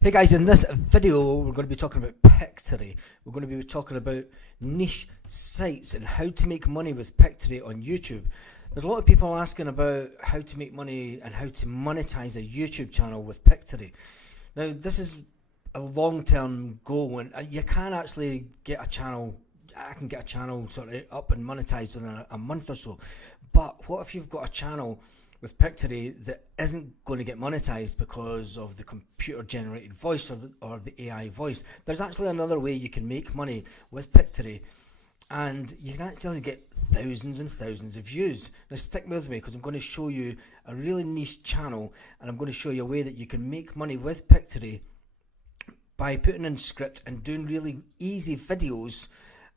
Hey guys, in this video we're going to be talking about Pictory. We're going to be talking about niche sites and how to make money with Pictory on YouTube. There's a lot of people asking about how to make money and how to monetize a YouTube channel with Pictory. Now this is a long-term goal, and you can actually get a channel. I can get a channel sort of up and monetized within a month or so. But what if you've got a channel with Pictory that isn't going to get monetized because of the computer generated voice or the AI voice? There's actually another way you can make money with Pictory, and you can actually get thousands and thousands of views. Now stick with me, because I'm going to show you a really niche channel, and I'm going to show you a way that you can make money with Pictory by putting in script and doing really easy videos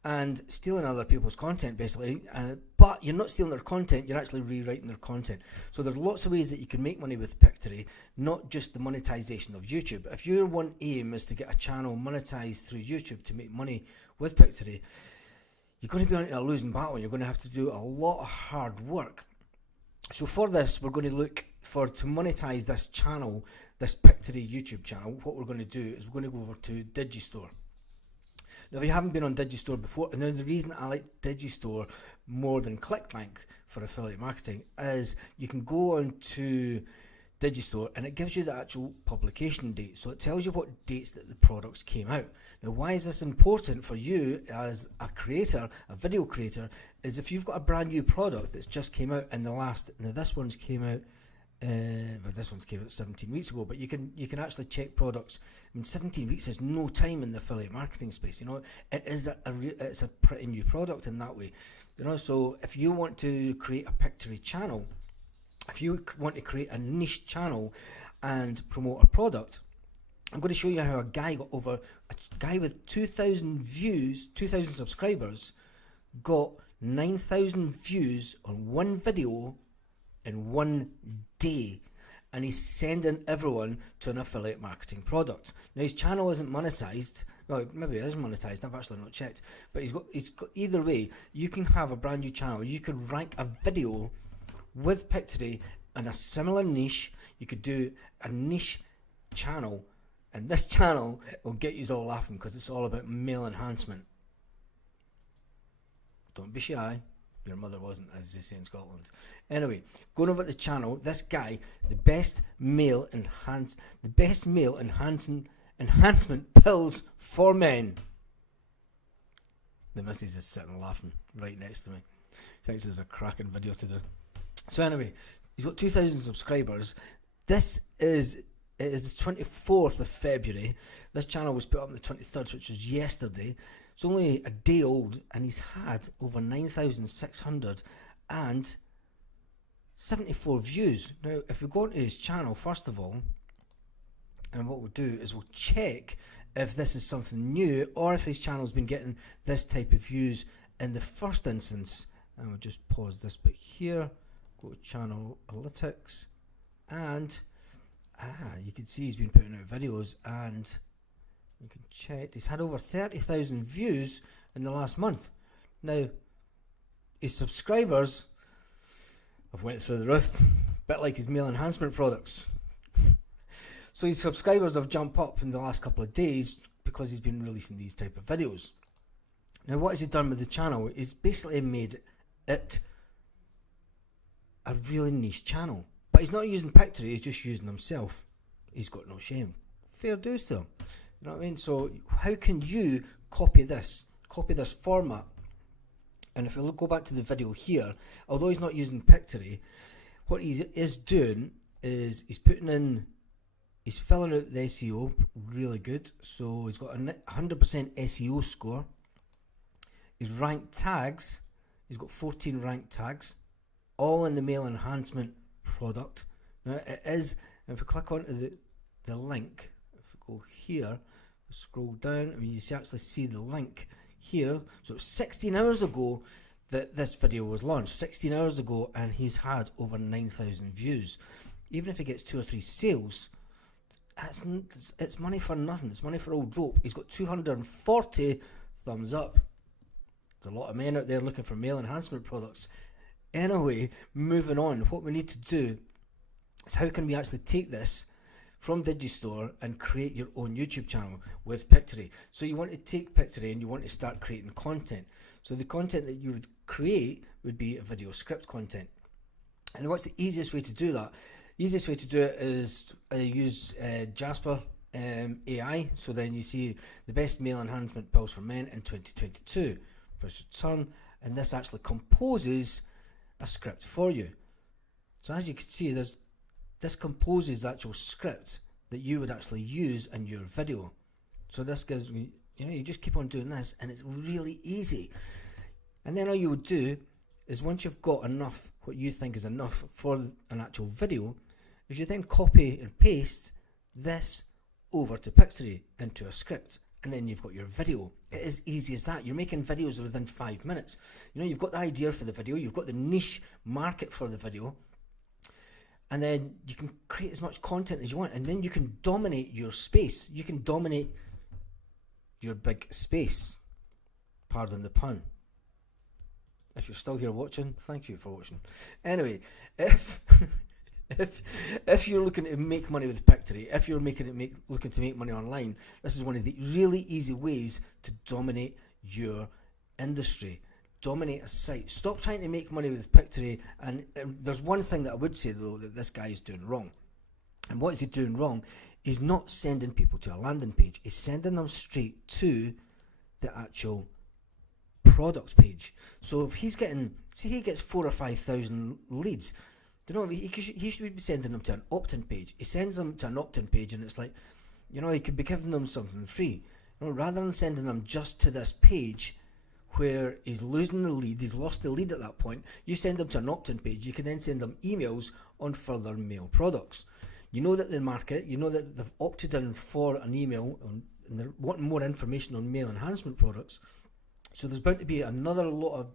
and stealing other people's content, basically. But you're not stealing their content, you're actually rewriting their content. So there's lots of ways that you can make money with Pictory, not just the monetization of YouTube. If your one aim is to get a channel monetized through YouTube to make money with Pictory, you're going to be on a losing battle. You're going to have to do a lot of hard work. So for this, we're going to look to monetize this channel, this Pictory YouTube channel. What we're going to do is we're going to go over to Digistore. Now, if you haven't been on Digistore before, and now the reason I like Digistore more than ClickBank for affiliate marketing is you can go on to Digistore and it gives you the actual publication date. So it tells you what dates that the products came out. Now, why is this important for you as a creator, a video creator, is if you've got a brand new product that's just came out in the last, now this one's came out, well, this one's came out 17 weeks ago, but you can actually check products. I mean, 17 weeks is no time in the affiliate marketing space. You know, it is it's a pretty new product in that way. You know, so if you want to create a Pictory channel, if you want to create a niche channel and promote a product, I'm going to show you how a guy with 2,000 views, 2,000 subscribers, got 9,000 views on one video in one day, and he's sending everyone to an affiliate marketing product. Now his channel isn't monetized. Well, maybe it is monetized, I've actually not checked, but he's got either way. You can have a brand new channel, you could rank a video with Pictory in a similar niche. You could do a niche channel, and this channel will get you all laughing because it's all about male enhancement. Don't be shy. Your mother wasn't, as they say in Scotland. Anyway, going over to the channel, this guy, the best male enhancement pills for men. The missus is sitting laughing right next to me. Thinks it's a cracking video to do. So anyway, he's got 2,000 subscribers. It is the 24th of February. This channel was put up on the 23rd, which was yesterday. It's only a day old, and he's had over 9,674 views. Now, if we go into his channel, first of all, and what we'll do is we'll check if this is something new or if his channel's been getting this type of views in the first instance. And we'll just pause this bit here, go to channel analytics, and you can see he's been putting out videos, and you can check he's had over 30,000 views in the last month. Now his subscribers have went through the roof, a bit like his male enhancement products. So his subscribers have jumped up in the last couple of days because he's been releasing these type of videos. Now what has he done with the channel? He's basically made it a really niche channel, but he's not using Pictory, he's just using himself. He's got no shame. Fair dues to him. You know what I mean? So how can you copy this format? And if we go back to the video here, although he's not using Pictory, what he is doing is he's filling out the SEO really good. So he's got a 100% SEO score. His ranked tags, he's got 14 ranked tags, all in the male enhancement product. Now it is, if we click onto the link, if we go here, scroll down, I mean, you actually see the link here. So it was 16 hours ago that this video was launched, 16 hours ago, and he's had over 9,000 views. Even if he gets 2 or 3 sales, it's money for nothing. It's money for old rope. He's got 240 thumbs up. There's a lot of men out there looking for male enhancement products. Anyway, moving on, what we need to do is how can we actually take this from Digistore and create your own YouTube channel with Pictory. So you want to take Pictory and you want to start creating content. So the content that you would create would be a video script content. And what's the easiest way to do that? The easiest way to do it is use Jasper AI. So then you see the best male enhancement pills for men in 2022. Press return, and this actually composes a script for you. So as you can see, this composes the actual script that you would actually use in your video. So this gives me, you just keep on doing this, and it's really easy. And then all you would do is, once you've got enough, what you think is enough for an actual video, is you then copy and paste this over to Pictory into a script, and then you've got your video. It is easy as that. You're making videos within 5 minutes. You've got the idea for the video, you've got the niche market for the video, and then you can create as much content as you want, and then you can dominate your space. You can dominate your big space. Pardon the pun. If you're still here watching, thank you for watching. Anyway, if you're looking to make money with Pictory, if you're looking to make money online, this is one of the really easy ways to dominate your industry, dominate a site. Stop trying to make money with Pictory. And there's one thing that I would say though that this guy is doing wrong. And what is he doing wrong? He's not sending people to a landing page. He's sending them straight to the actual product page. So if he's getting, say he gets 4,000 or 5,000 leads, he should be sending them to an opt-in page. He sends them to an opt-in page, and it's like, he could be giving them something free. Rather than sending them just to this page where he's losing the lead, he's lost the lead at that point, you send them to an opt-in page. You can then send them emails on further mail products. You know that the market, you know that they've opted in for an email, and they're wanting more information on male enhancement products. So there's bound to be another lot of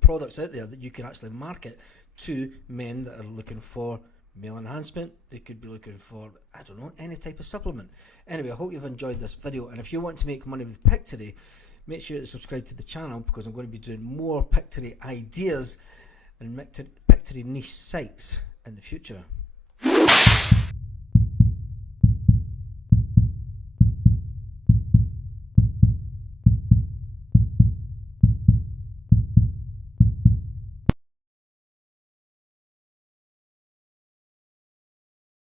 products out there that you can actually market to men that are looking for male enhancement. They could be looking for, I don't know, any type of supplement. Anyway, I hope you've enjoyed this video, and if you want to make money with Pictory, make sure to subscribe to the channel, because I'm going to be doing more Pictory ideas and Pictory niche sites in the future.